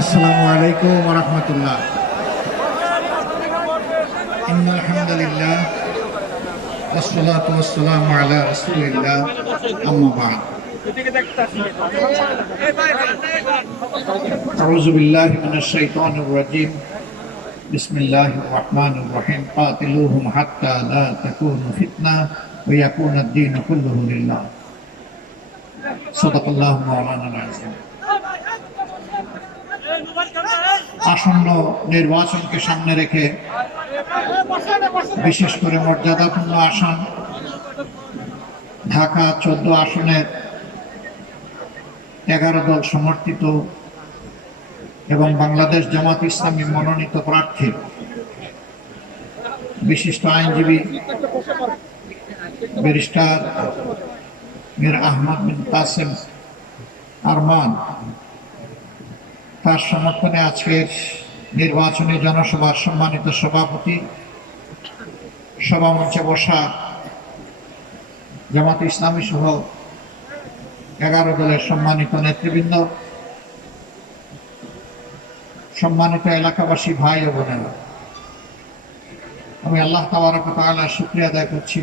আসসালামু আলাইকুম ওয়া রাহমাতুল্লাহ। ইন্নাল হামদুলিল্লাহ ওয়াসসালাতু ওয়াসসালামু আলা রাসূলিল্লাহ আম্মা বা'দ। আউযু বিল্লাহি মিনাশ শাইতানির রাজীম। বিসমিল্লাহির রাহমানির রহিম। কাতিলুহুম হাত্তা লা তাকুনু ফিতনাহ ওয়া ইয়াকুনা ad-দীনু কুল্লুহু লিল্লাহ। সাদাকাল্লাহু মাওলানাল আযীম। আসন্ন নির্বাচনকে সামনে রেখে বিশেষ করে মর্যাদাপূর্ণ আসন ঢাকা 14 আসনের 11 দল সমর্থিত এবং বাংলাদেশ জামাত ইসলামী মনোনীত প্রার্থী বিশিষ্ট আইনজীবী ব্যারিস্টার মীর আহমদ বিন কাসেম আরমান তার সমর্থনে আজকের নির্বাচনী জনসভার সম্মানিত সভাপতি, সভামঞ্চে বসা জামাত ইসলামী সহ 11 দলের সম্মানিত নেতৃবৃন্দ, সম্মানিত এলাকাবাসী ভাই ও বোনেরা, আমি আল্লাহ তাবারক ওয়া তাআলার শুকরিয়া আদায় করছি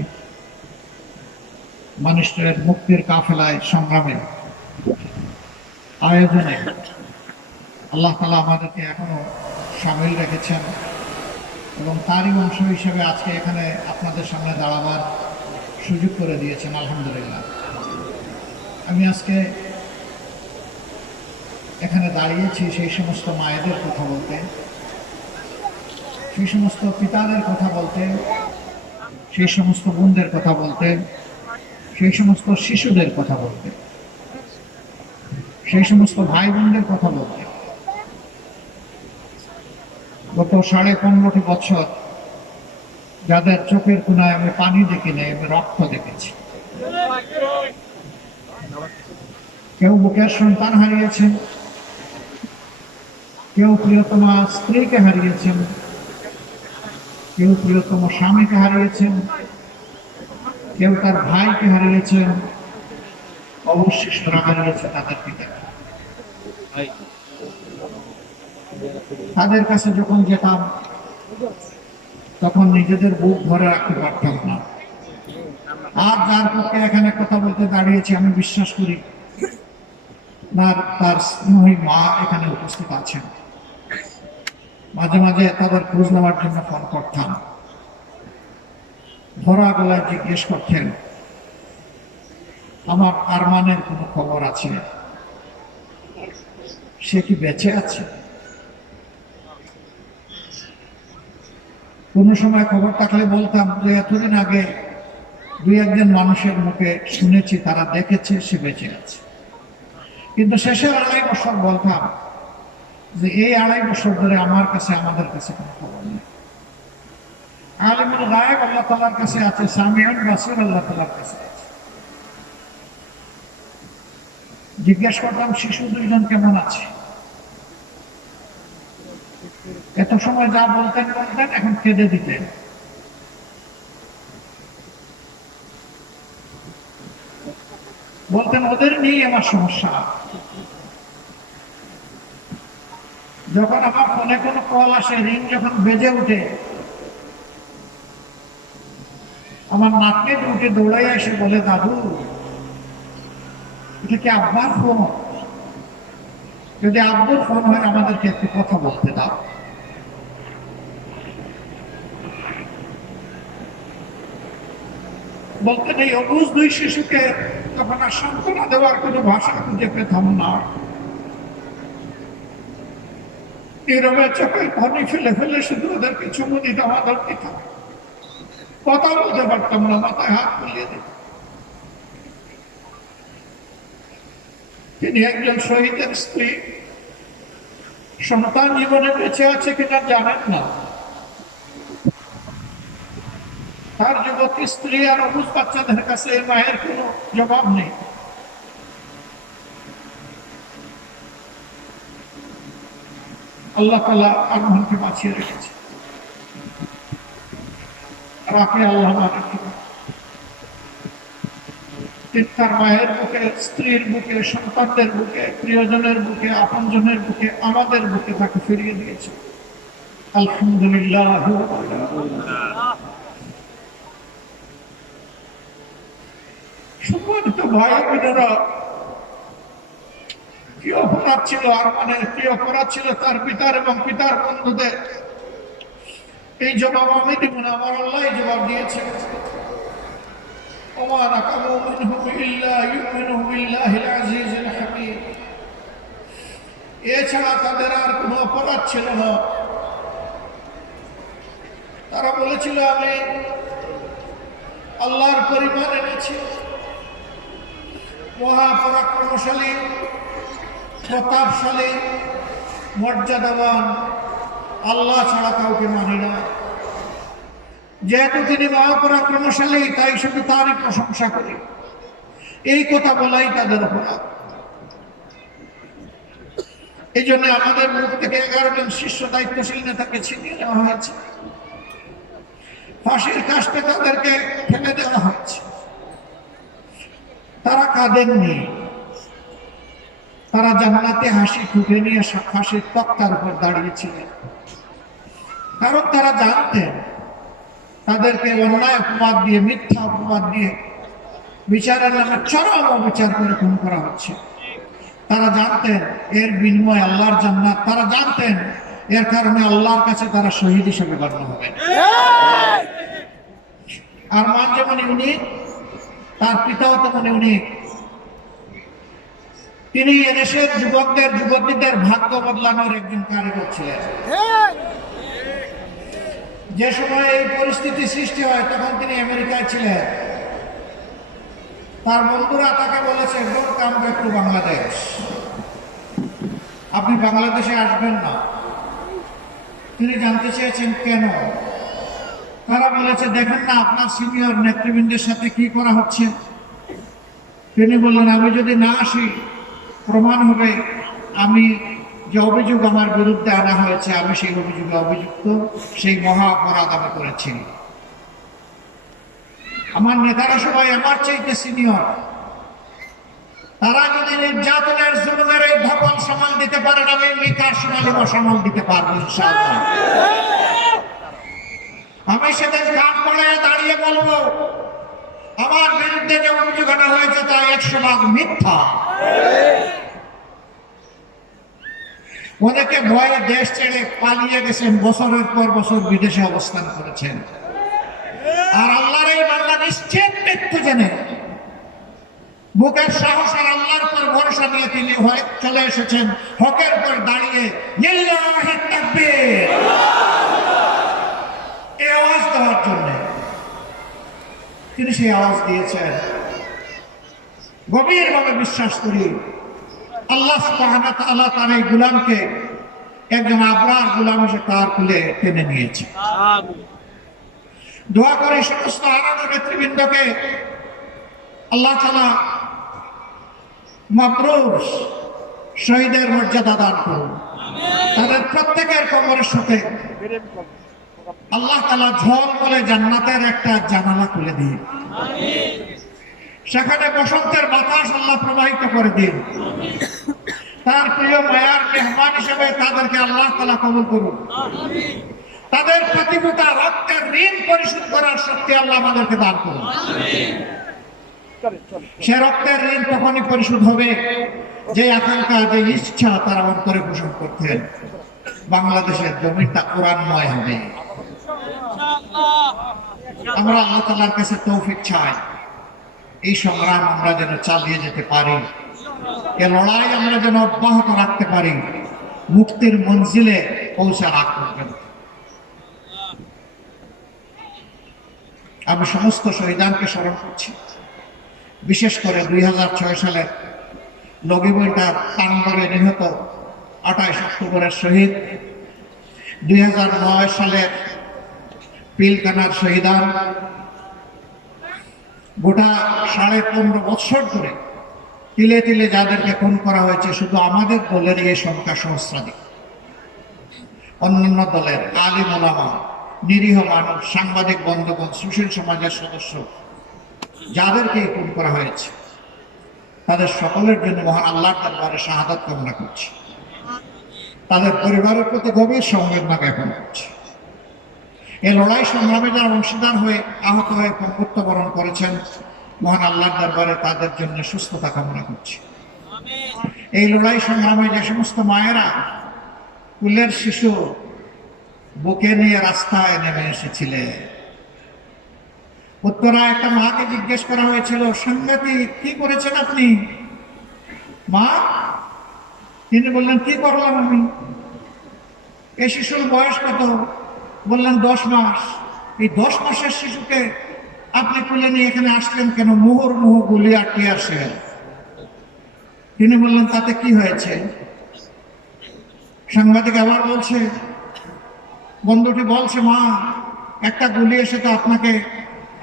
মানুষের মুক্তির কাফেলায় সংগ্রামে আয়োজনে আল্লাহ তাআলা আমাদেরকে এখনো শামিল রেখেছেন এবং তারই অংশ হিসেবে আজকে এখানে আপনাদের সামনে দাঁড়াবার সুযোগ করে দিয়েছেন। আলহামদুলিল্লাহ। আমি আজকে এখানে দাঁড়িয়েছি সেই সমস্ত মায়েদের কথা বলতে, সেই সমস্ত পিতাদের কথা বলতে, সেই সমস্ত বোনদের কথা বলতে, সেই সমস্ত শিশুদের কথা বলতে, সেই সমস্ত ভাই বোনদের কথা বলতে। গত 15.5 বছর যাদের চোখের কোনায় আমি পানি দেখি নাই, আমি রক্ত দেখেছি। কেউ বুকের সন্তান হারিয়েছেন, কেউ প্রিয়তমা স্ত্রীকে হারিয়েছেন, কেউ প্রিয়তম স্বামীকে হারিয়েছেন, কেউ তার ভাইকে হারিয়েছেন, অবশিষ্টরা হারিয়েছে তাদের পিতাকে। তাদের কাছে যখন যেতাম তখন নিজেদের বুক ভরে রাখতে পারতাম না। আর যার পক্ষে এখানে কথা বলতে দাঁড়িয়েছি আমি বিশ্বাস করি তার স্নেহী মা এখানে উপস্থিত আছেন। মাঝে মাঝে তাদের খোঁজ নেওয়ার জন্য ফোন করতাম, ধরা গলায় জিজ্ঞেস করতেন আমার আরমানের কোনো খবর আছে, সে কি বেঁচে আছে। কোনো সময় খবর থাকলে বলতাম যে এতদিন আগে 2-1 মানুষের মুখে শুনেছি তারা দেখেছে সে বেঁচে আছে। কিন্তু শেষের 2.5 বছর বলতাম যে এই 2.5 বছর ধরে আমার কাছে আমাদের কাছে কোনো খবর নেই। আলিমুল গায়েব আল্লাহ তাআলার কাছে আছে, সামিউল বাসীর আল্লাহ তাআলার কাছে আছে। জিজ্ঞেস করতাম শিশু 2জন কেমন আছে। এত সময় যা বলতেন এখন কেঁদে দিতেন। বলতেন ওদের নিয়ে আমার সমস্যা। যখন আমার ফোনে কোনো কল আসে, রিং যখন বেজে উঠে, আমার নাতনি উঠে দৌড়াই এসে বলে দাদু এটা কি আব্বার ফোন? যদি আব্বুর ফোন হয় আমাদেরকে একটু কথা বলতে দাও। বলতেন এই অবুঝ 2 শিশুকে তখন আর সান্ত্বনা দেওয়ার কোনো ভাষা খুঁজে পেতাম না। নীরবে চোখের পানি ফেলে ফেলে শুধু ওদেরকে চুমু দিতাম, আদর দিতাম। কথা বলতে পারতাম না, মাথায় হাত বুলিয়ে দিতাম। তিনি একজন শহীদের স্ত্রী, সন্তান জীবনে বেঁচে আছে কিনা জানেন না। তার যুবতী স্ত্রী আর অবুঝ বাচ্চাদের কাছে এই মায়ের কোনো জবাব নেই। আল্লাহ তাআলা আরমানকে বাঁচিয়ে রেখেছে। আর আপনি আল্লাহ তার মায়ের বুকে, স্ত্রীর বুকে, সন্তানদের বুকে, প্রিয়জনের বুকে, আপনজনের বুকে, আমাদের বুকে তাকে ফিরিয়ে দিয়েছে। আলহামদুলিল্লাহ। সম্মানিত ভাই বোনেরা, কি অপরাধ ছিল আরমানের, কি অপরাধ ছিল তার পিতার এবং পিতার বন্ধুদের? এই জবাব আমি দিব না, আমার আল্লাহ জবাব দিয়েছে। ওমা নাকামু মিনহুম ইল্লা ইউমিনু বিল্লাহিল আজিজিল হামিদ। এছাড়া তাদের আর কোনো অপরাধ ছিল না। তারা বলেছিল আমি আল্লাহর পরিবার এনেছি, মহাপরাক্রমশালী, প্রতাপশালী, মর্যাদাবান আল্লাহ ছাড়া কাউকে মানি না। যেহেতু তিনি মহাপরাক্রমশালী, তাই শুধু তারই প্রশংসা করি। এই কথা বলাই তাদের অপরাধ। এই জন্য আমাদের মুখ থেকে 11 জন শীর্ষ দায়িত্বশীল নেতাকে ছিনিয়ে নেওয়া হয়েছে, ফাঁসির কাস্টে তাদেরকে ফেলে দেওয়া হয়েছে। তারা কাঁদেননি, তারা জান্নাতে হাসি ফুটে নিয়ে ফাঁসির তক্তার উপর দাঁড়িয়েছিলেন। কারণ তারা জানতেন তাদেরকে অন্যায় অপবাদ দিয়ে, মিথ্যা অপবাদ দিয়ে বিচারের নামে চরম অবিচার করে খুন করা হচ্ছে। তারা জানতেন এর বিনিময়ে আল্লাহর জান্নাত। তারা জানতেন এর কারণে আল্লাহর কাছে তারা শহীদ হিসেবে গণ্য হবে। আরমান যেমন ইউনিক, তার পিতাও তেমন ইউনিক। তিনি এদেশের যুবকদের, যুবতীদের ভাগ্য বদলানোর একজন কারিগর ছিলেন। যে সময় এই পরিস্থিতি সৃষ্টি হয় তখন তিনি আমেরিকায় ছিলেন। তার বন্ধুরা তাকে বলেছে, don't come back to Bangladesh, আপনি বাংলাদেশে আসবেন না। তিনি জানতে চেয়েছেন কেন। তারা বলেছে, দেখেন না আপনার সিনিয়র নেতৃবৃন্দের সাথে কি করা হচ্ছে। তিনি বললেন, আমি যদি না আসি প্রমাণ হবে আমি যে অভিযোগ আমার বিরুদ্ধে আনা হয়েছে, আমি সেই অভিযোগে অভিযুক্ত, সেই মহা অপরাধ আমি করেছি। আমার নেতারা সবাই আমার চাইতে সিনিয়র। তারা যদি নির্যাতনের, জুলুমের এই ভবন সামাল দিতে পারেন, আমি মৃতার সমালিমা সামাল দিতে পারবো ইনশাআল্লাহ। আমি সেদিন কাঠ পড়ে দাঁড়িয়ে বলবো, আমার বিরুদ্ধে যে অভিযোগ আনা হয়েছে তা 100% মিথ্যা। অনেকে ভয়ে দেশ ছেড়ে পালিয়ে গেছেন, বছরের পর বছর বিদেশে অবস্থান করেছেন। আর আল্লাহর এই বান্দা নিশ্চিত মৃত্যু জেনে বুকের সাহস আর আল্লাহর পর ভরসা নিয়ে তিনি চলে এসেছেন হকের পর দাঁড়িয়ে লিল্লাহি তাকবীর এই আওয়াজ দেওয়ার জন্য। তিনি সেই আওয়াজ দিয়েছেন। গভীরভাবে বিশ্বাস করি আল্লাহ সুবহানাহু ওয়া তাআলা তার এই গোলামকে একজন আবরার গোলাম হিসেবে তার কুলে টেনে নিয়েছে। দোয়া করি সমস্ত আরাম নেতৃবৃন্দকে আল্লাহ তাআলা মাবরুর শহীদের মর্যাদা দান করুন। তাদের প্রত্যেকের কবরের সাথে আল্লাহ তাআলা ঝলমলে জান্নাতের একটা জানালা খুলে দিন। সেখানে বসন্তের বাতাস আল্লাহ প্রবাহিত করে দিন। তার প্রিয় মায়ার মেহমান হিসেবে তাদেরকে আল্লাহ তাআলা কবুল করুন। তাদের প্রতিভূতা রক্তের ঋণ পরিশোধ করার শক্তি আল্লাহ আমাদেরকে দান করুন। সে রক্তের ঋণ তখনই পরিশোধ হবে যে আকাঙ্ক্ষা, যে ইচ্ছা তারা অন্তরে পোষণ করতেন, বাংলাদেশের জমিটা কোরআনময় হবে। আমরা আল্লাহ তাআলার কাছে তৌফিক চাই, এই সংগ্রাম আমরা যেন চালিয়ে যেতে পারি, এ লড়াই আমরা যেন অব্যাহত রাখতে পারি মুক্তির মঞ্জিলে পৌঁছার আগ পর্যন্ত। আমি সমস্ত শহীদানকে স্মরণ করছি, বিশেষ করে 2006 সালের লগিবইটার তাণ্ডবে নিহত 28 অক্টোবরের শহীদ, 2009 সালের পিলকানার শহীদান, গোটা 15.5 বছর ধরে তিলে তিলে যাদেরকে খুন করা হয়েছে, শুধু আমাদের দলের এই সংখ্যা সহস্রাধিক। অন্যান্য দলের আলিম ওলামা, নিরীহ মানুষ, সাংবাদিক বন্ধুগণ, সুশীল সমাজের সদস্য, যাদেরকে খুন করা হয়েছে তাদের সকলের জন্য মহান আল্লাহর দরবারে শাহাদাত কামনা করছি। তাদের পরিবারের প্রতি গভীর সংবেদনা জ্ঞাপন করছি। এই লড়াই সংগ্রামে যারা অংশীদার হয়ে আহত হয়ে মৃত্যুবরণ করেছেন, মহান আল্লাহর দরবারে তাদের জন্য সুস্থতা কামনা করছি। এই লড়াই সংগ্রামে যে সমস্ত মায়েরা কুলের শিশু বুকে নিয়ে রাস্তায় নেমে এসেছিলেন, উত্তরায় একটা মাকে জিজ্ঞেস করা হয়েছিল, সাংঘাতিক, কি করেছেন আপনি মা? তিনি বললেন, কি করলাম আমি? এই শিশুর বয়স কত? বললেন 10 মাস। এই 10 মাসের শিশুকে আপনি তুলে নিয়ে এখানে আসলেন কেন? মুহুর্মুহু গুলি আর টিয়ার শেল। তিনি বললেন, তাতে কি হয়েছে? সাংবাদিক আবার বলছে, বন্ধুটি বলছে, মা, একটা গুলি এসে তো আপনাকে,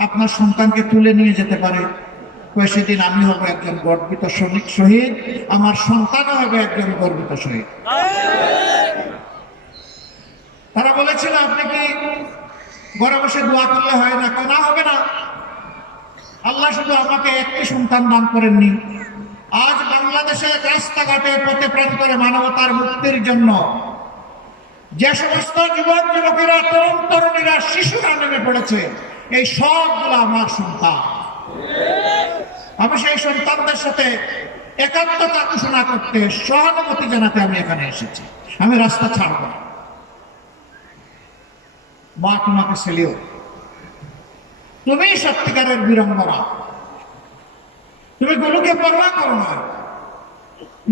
আপনার সন্তানকে তুলে নিয়ে যেতে পারে। সেদিন আমি হব একজন গর্বিত সৈনিক শহীদ, আমার সন্তানও হবে একজন গর্বিত শহীদ। তারা বলেছিল, আপনি কি ঘরে বসে দোয়া করলে হয় না? কেন হবে না? আল্লাহ শুধু আমাকে একটি সন্তান দান করেননি, আজ বাংলাদেশের রাস্তাঘাটে পথে প্রান্তরে মানবতার মুক্তির জন্য যে সমস্ত যুবক যুবকেরা, তরুণ তরুণীরা, শিশুরা নেমে পড়েছে, এই সবগুলো আমার সন্তান। আমি সেই সন্তানদের সাথে একাত্মতা ঘোষণা করতে, সহানুভূতি জানাতে আমি এখানে এসেছি। আমি রাস্তা ছাড়ব না। মা, তোমাকে সেলিও, তুমি সত্যিকারের বীরাঙ্গনা। তুমি গুলোকে পরোয়া করো না,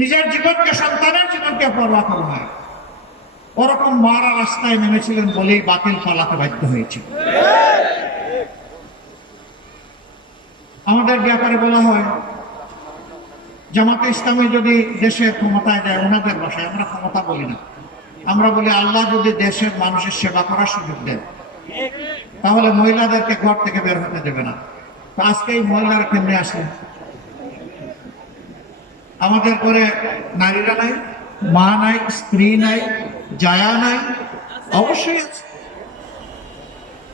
নিজের জীবনকে, সন্তানের জীবনকে পরোয়া করো না। ওরকম মারা রাস্তায় নেমেছিলেন বলেই বাতিল পালাতে বাধ্য হয়েছিল। আমাদের ব্যাপারে বলা হয়, জামাতে ইসলামী যদি দেশের ক্ষমতায় যায়, ওনাদের ভাষায়, আমরা ক্ষমতা বলি না, আমরা বলি আল্লাহ যদি দেশের মানুষের সেবা করার সুযোগ দেন, তাহলে মহিলাদেরকে ঘর থেকে বের হতে দেবে না। তো আজকে এই মহিলারা কেমনে আসেন? আমাদের ঘরে নারীরা নাই, মা নাই, স্ত্রী নাই, জায়া নাই? অবশ্যই আছে।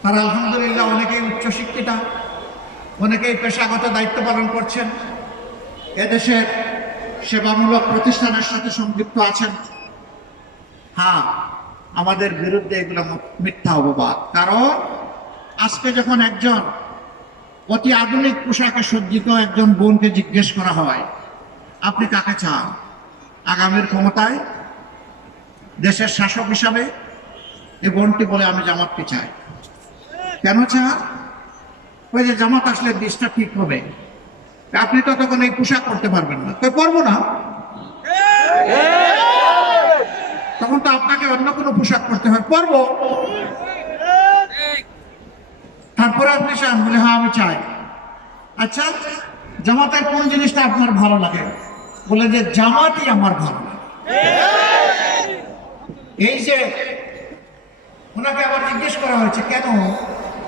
তারা আলহামদুলিল্লাহ অনেকেই উচ্চশিক্ষিতা, অনেকেই পেশাগত দায়িত্ব পালন করছেন, এদেশের সেবামূলক প্রতিষ্ঠানের সাথে সম্পৃক্ত আছেন। হ্যাঁ, আমাদের বিরুদ্ধে এগুলো মিথ্যা অপবাদ। কারণ আজকে যখন একজন অতি আধুনিক পোশাকে সজ্জিত একজন বোনকে জিজ্ঞেস করা হয়, আপনি কাকে চান আগামীর ক্ষমতায়, দেশের শাসক হিসাবে? এই বোনটি বলে, আমি জামাতকে চাই। কেন চান? ওই যে জামাত আসলে দেশটা ঠিক হবে। আপনি তো তখন এই পোশাক করতে পারবেন না। তো পারবো না, তখন তো আপনাকে অন্য কোনো পোশাক করতে হয়। পারবো। তারপরে আপনি চান? বলে, হ্যাঁ আমি চাই। আচ্ছা, জামাতের কোন জিনিসটা আপনার ভালো লাগে? বলে যে জামাতই আমার ভালো লাগে। এই যে ওনাকে আবার জিজ্ঞেস করা হয়েছে কেন?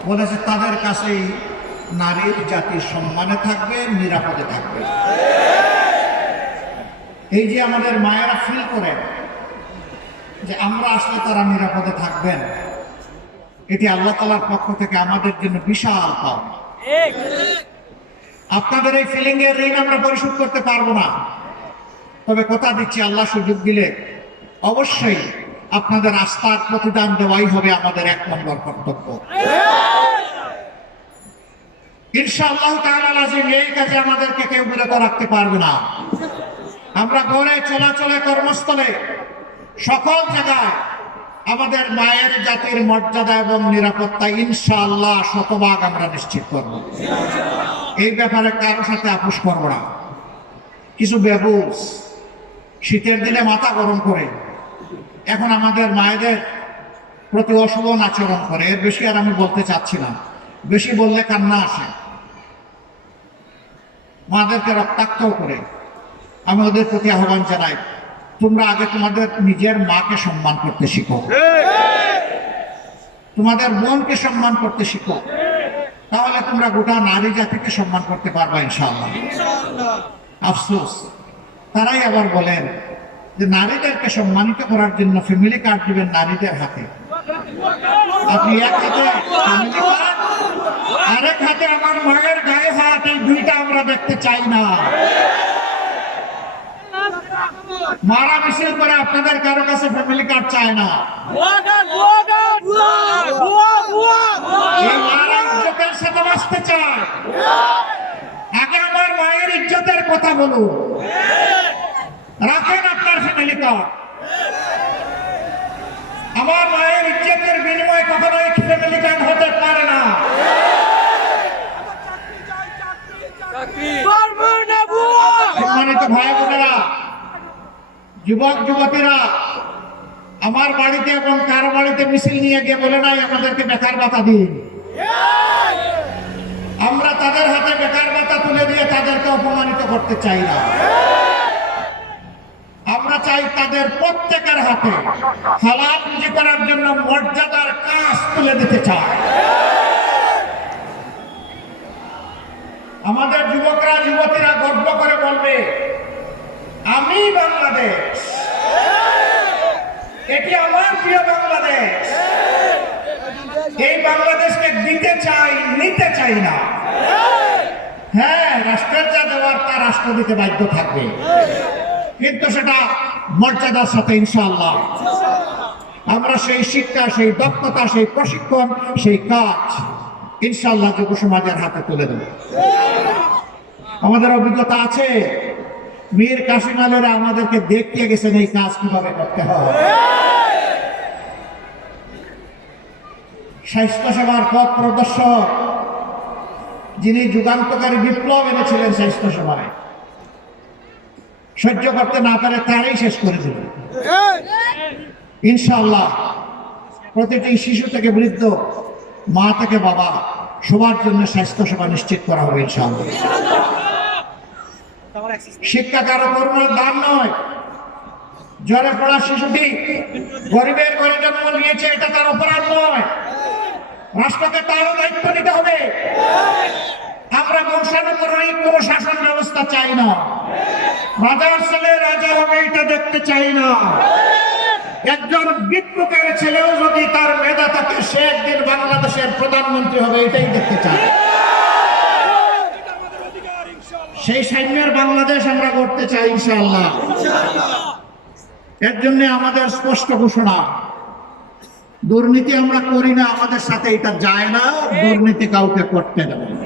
বলেছে তাদের কাছেই নারীর জাতির সম্মানে থাকবে, নিরাপদে থাকবে। এই যে আমাদের মায়েরা ফিল করেন যে আমরা আসলে তারা নিরাপদে থাকবেন, এটি আল্লাহ তাআলার পক্ষ থেকে আমাদের জন্য বিশাল পাওনা। আপনাদের এই ফিলিং এর ঋণ আমরা পরিশোধ করতে পারবো না, তবে কথা দিচ্ছি, আল্লাহ সুযোগ দিলে অবশ্যই আপনাদের আস্থার প্রতিদান দেওয়াই হবে আমাদের 1 নম্বর কর্তব্য। ইনশাআল্লাহ তাআলা লাজিম এই কাজে আমাদেরকে কেউ বিরত রাখতে পারবে না। আমরা ঘরে, চলাচলে, কর্মস্থলে, সকল জায়গায় আমাদের মায়ের জাতির মর্যাদা এবং নিরাপত্তা ইনশাআল্লাহ শতভাগ আমরা নিশ্চিত করব। এই ব্যাপারে কারোর সাথে আপোষ করব না। কিছু বেবুস শীতের দিনে মাথা গরম করে এখন আমাদের মায়েদের প্রতি অশোভন আচরণ করে। এর বেশি আর আমি বলতে চাচ্ছি না, বেশি বললে কান্না আসে। মাদেরকে রক্তাক্ত করে আমি ওদের প্রতি আহ্বান জানাই, তোমরা আগে তোমাদের নিজের মাকে সম্মান করতে শিখো, তোমাদের বোনকে সম্মান করতে শিখো, তাহলে তোমরা গোটা নারী জাতিকে সম্মান করতে পারবা ইনশাআল্লাহ। আফসোস, তারাই আবার বলেন যে নারীদেরকে সম্মানিত করার জন্য ফ্যামিলি কার্ড দিবেন নারীদের হাতে। আপনি এক হাতে ফ্যামিলি কার্ড আরেক হাতে আমার মায়ের গায়ে হাত, এই দুইটা আমরা দেখতে চাই না। মারা মিছিল করে আপনাদের কারো কাছে ফ্যামিলি কার্ড চায় না। এই মারা ইজ্জতের সাথে বাঁচতে চায়। আগে আমার মায়ের ইজ্জতের কথা বলুন, রাখেন আপনার ফ্যামিলি কার্ড। আমার মায়ের ইজ্জতের বিনিময়ে কখনোই ফ্যামিলি কার্ড হতে পারে না। সম্মানিত ভাই বোনেরা, যুবক যুবতীরা, আমার বাড়িতে এবং কারো বাড়িতে মিছিল নিয়ে গিয়ে বলে নাই আমাদেরকে বেকার ভাতা দিন। আমরা তাদের হাতে বেকার ভাতা তুলে দিয়ে তাদেরকে অপমানিত করতে চাই না। আমরা চাই তাদের প্রত্যেকের হাতে হালাল রুজি করার জন্য মর্যাদার কাজ তুলে দিতে চাই। আমাদের যুবকরা যুবতীরা গর্ব করে বলবে, আমি বাংলাদেশ, এটি আমার প্রিয় বাংলাদেশ। এই বাংলাদেশকে দিতে চাই, নিতে চাই না। হ্যাঁ, রাষ্ট্রের যা দেওয়ার তা রাষ্ট্র দিতে বাধ্য থাকবে, কিন্তু সেটা মর্যাদার সাথে ইনশাআল্লাহ। আমরা সেই শিক্ষা, সেই দক্ষতা, সেই প্রশিক্ষণ, সেই কাজ ইনশাআল্লাহ যুব সমাজের হাতে তুলে দেব। আমাদের অভিজ্ঞতা আছে, মীর কাসিম আলীরা আমাদেরকে দেখিয়ে গেছেন এই কাজ কিভাবে করতে হয়। স্বাস্থ্য সেবার পথ প্রদর্শক, যিনি যুগান্তকারী বিপ্লব এনেছিলেন স্বাস্থ্য সেবায়, সহ্য করতে না পারে তারই শেষ করে দিল। ইনশাআল্লাহ প্রতিটি শিশু থেকে বৃদ্ধ, মা থেকে বাবা, সবার জন্য স্বাস্থ্য সেবা নিশ্চিত করা হবে ইনশাআল্লাহ। শিক্ষা কারো করুণার দান নয়। জ্বরে পড়া শিশুটি গরিবের ঘরে জন্ম নিয়েছে, এটা তার অপরাধ নয়। রাষ্ট্রকে তারও দায়িত্ব নিতে হবে। আমরা বংশানুক্রমিক কোন শাসন ব্যবস্থা চাই না। রাজার ছেলে রাজা হবে এটা দেখতে চাই না। একজন বিপ্লবের ছেলেও যদি তার মেধা থাকে, সে একদিন বাংলাদেশের প্রধানমন্ত্রী হবে, এটাই দেখতে চাই। সেই সাম্যের বাংলাদেশ আমরা করতে চাই ইনশাআল্লাহ। এর জন্য আমাদের স্পষ্ট ঘোষণা, দুর্নীতি আমরা করি না, আমাদের সাথে এটা যায় না, দুর্নীতি কাউকে করতে দেব না।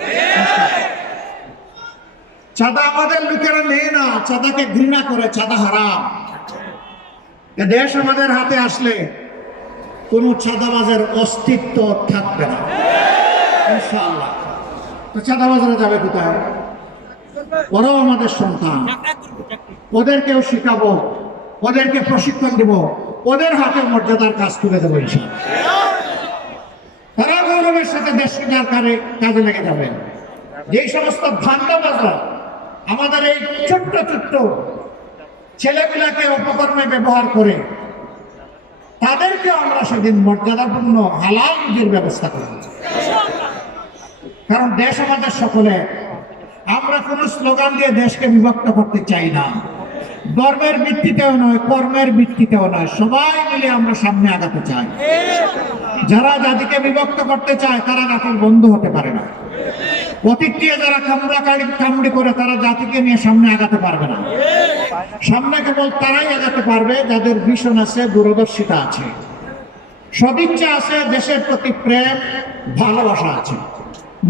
চাঁদা আমাদের লোকেরা নেই না, চাঁদাকে ঘৃণা করে, চাঁদা হারাম। এ দেশ আমাদের হাতে আসলে কোন চাঁদাবাজের অস্তিত্ব থাকবে না ইনশাআল্লাহ। তো চাঁদাবাজরা যাবে কোথায়? ওরাও আমাদের সন্তান, ওদেরকেও শিখাবো, ওদেরকে প্রশিক্ষণ দিব, ওদের হাতে মর্যাদার কাজ তুলে দেবো ইনশাআল্লাহ। তারা গৌরবের সাথে দেশ কাজে লেগে যাবেন। যেই সমস্ত ধান্দাবাজরা আমাদের এই ছোট্ট ছোট্ট ছেলেগুলাকে অপকর্মে ব্যবহার করে, তাদেরকে আমরা সেদিন মর্যাদাপূর্ণ হালাল রুজির ব্যবস্থা করব। কারণ দেশ আমাদের সকলে, আমরা কোন স্লোগান দিয়ে দেশকে বিভক্ত করতে চাই না। ধর্মের ভিত্তিতেও নয়, কর্মের ভিত্তিতেও নয়, সবাই মিলে আমরা সামনে আগাতে চাই। যারা জাতিকে বিভক্ত করতে চায় তারা জাতির বন্ধু হতে পারে না। অতীত দিয়ে যারা কামড়ি করে, তারা জাতিকে নিয়ে সামনে আগাতে পারবে না। সামনে কেবল তারাই আগাতে পারবে যাদের ভিশন আছে, দূরদর্শিতা আছে, সদিচ্ছা আছে, দেশের প্রতি প্রেম ভালোবাসা আছে,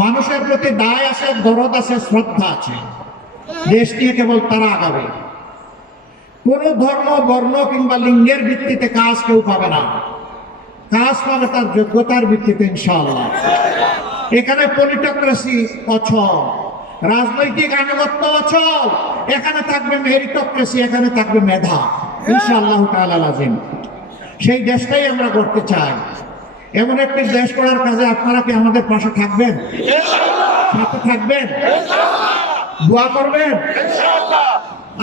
মানুষের প্রতি দায় আছে, দরদ আছে, শ্রদ্ধা আছে। দেশ নিয়ে কেবল তারা আগাবে। কোন ধর্ম, বর্ণ কিংবা লিঙ্গের ভিত্তিতে কাজ কেউ পাবে না। কাজ পাবে তার যোগ্যতার ভিত্তিতে ইনশাআল্লাহ। এখানে পলিটোক্রেসি অচল, রাজনৈতিক আনুগত্য অচল। এখানে থাকবে মেরিটোক্রেসি, এখানে থাকবে মেধা ইনশাআল্লাহ তাআলা লাজিম। সেই দেশটাই আমরা করতে চাই। এমন একটি দেশ করার কাজে আপনারা কি আমাদের পাশে থাকবেন? সাথে থাকবেন? দোয়া করবেন?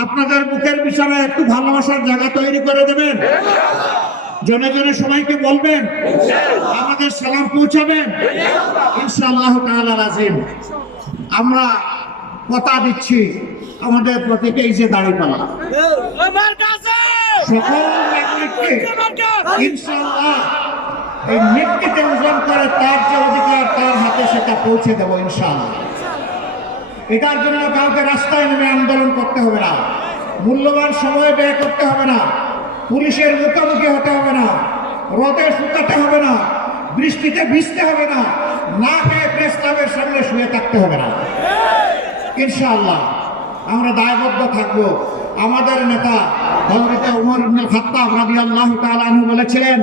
আপনাদের বুকের পিছনে একটু ভালোবাসার জায়গা তৈরি করে দেবেন। জনে জনে সবাইকে বলবেন, আমাদের সালাম পৌঁছাবেন ইনশাআল্লাহ তাআলা লাজিম। আমরা কথা দিচ্ছি, আমাদের প্রত্যেকেই যে দাঁড়িপাল্লা, সকল নাগরিককে ইনশাআল্লাহ এই মৃত্যুতে ওজন করে তার যে অধিকার তার হাতে সেটা পৌঁছে দেবো ইনশাআল্লাহ। এটার জন্য কাউকে রাস্তায় নেমে আন্দোলন করতে হবে না, মূল্যবান সময় ব্যয় করতে হবে না, পুলিশের মুখোমুখি হতে হবে না, রোদে শুকাতে হবে না, বৃষ্টিতে ভিজতে হবে না, না খেয়ে প্রেস ক্লাবের সামনে শুয়ে থাকতে হবে না। ইনশাআল্লাহ আমরা দায়বদ্ধ থাকবো। আমাদের নেতা হযরত ওমর ইবনে খাত্তাব রাদিয়াল্লাহু তাআলা আনহু বলেছিলেন,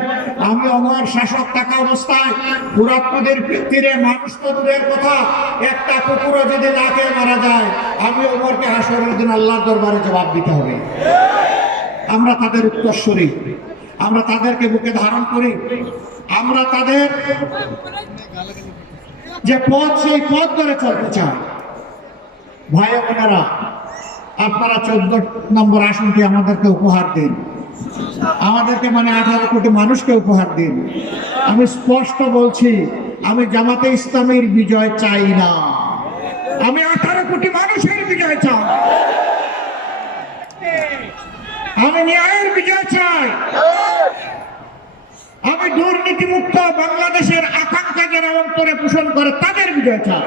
আমি ওমর শাসক থাকা অবস্থায় ফুরাত নদীর তীরে মানুষ তো দূরের কথা, একটা কুকুরও যদি না খেয়ে মারা যায়, আমি ওমরকে হাসরের দিন আল্লাহর দরবারে জবাব দিতে হবে। আমরা তাদের উত্তরসূরি, আমরা তাদেরকে বুকে ধারণ করি, আমরা তাদের যে পথ সেই পথ ধরে চলতে চাই। ভাই বোনেরা, আপনারা 14 নম্বর আসনটি আমাদেরকে উপহার দিন, আমাদেরকে মানে 18 কোটি মানুষকে উপহার দিন। আমি স্পষ্ট বলছি, আমি জামাতে ইসলামের বিজয় চাই না, আমি 18 কোটি মানুষের বিজয় চাই, আমি ন্যায়ের বিজয় চাই, আমি দুর্নীতিমুক্ত বাংলাদেশের আকাঙ্ক্ষা যারা অন্তরে পোষণ করে তাদের বিজয় চাই,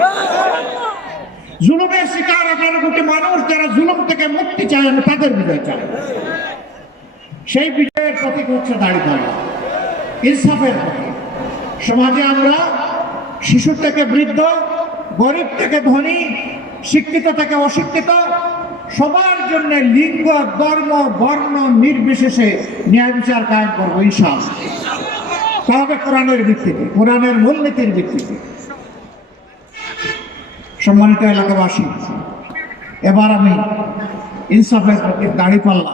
জুলুমের শিকার 18 কোটি মানুষ যারা জুলুম থেকে মুক্তি চায় আমি তাদের বিজয় চাই। সেই বিজয়ের প্রতীক হচ্ছে দাঁড়িপাল্লা, ইনসাফের প্রতীক। সমাজে আমরা শিশু থেকে বৃদ্ধ, গরিব থেকে ধনী, শিক্ষিত থেকে অশিক্ষিত সবার জন্য লিঙ্গ ধর্ম বর্ণ নির্বিশেষে ন্যায় বিচার কায়েম করবো ইনশাআল্লাহ। তবে কোরআনের ভিত্তিতে, কোরআনের মূলনীতির ভিত্তিতে। সম্মানিত এলাকাবাসী, এবার আমি ইনসাফের প্রতীক দাঁড়িপাল্লা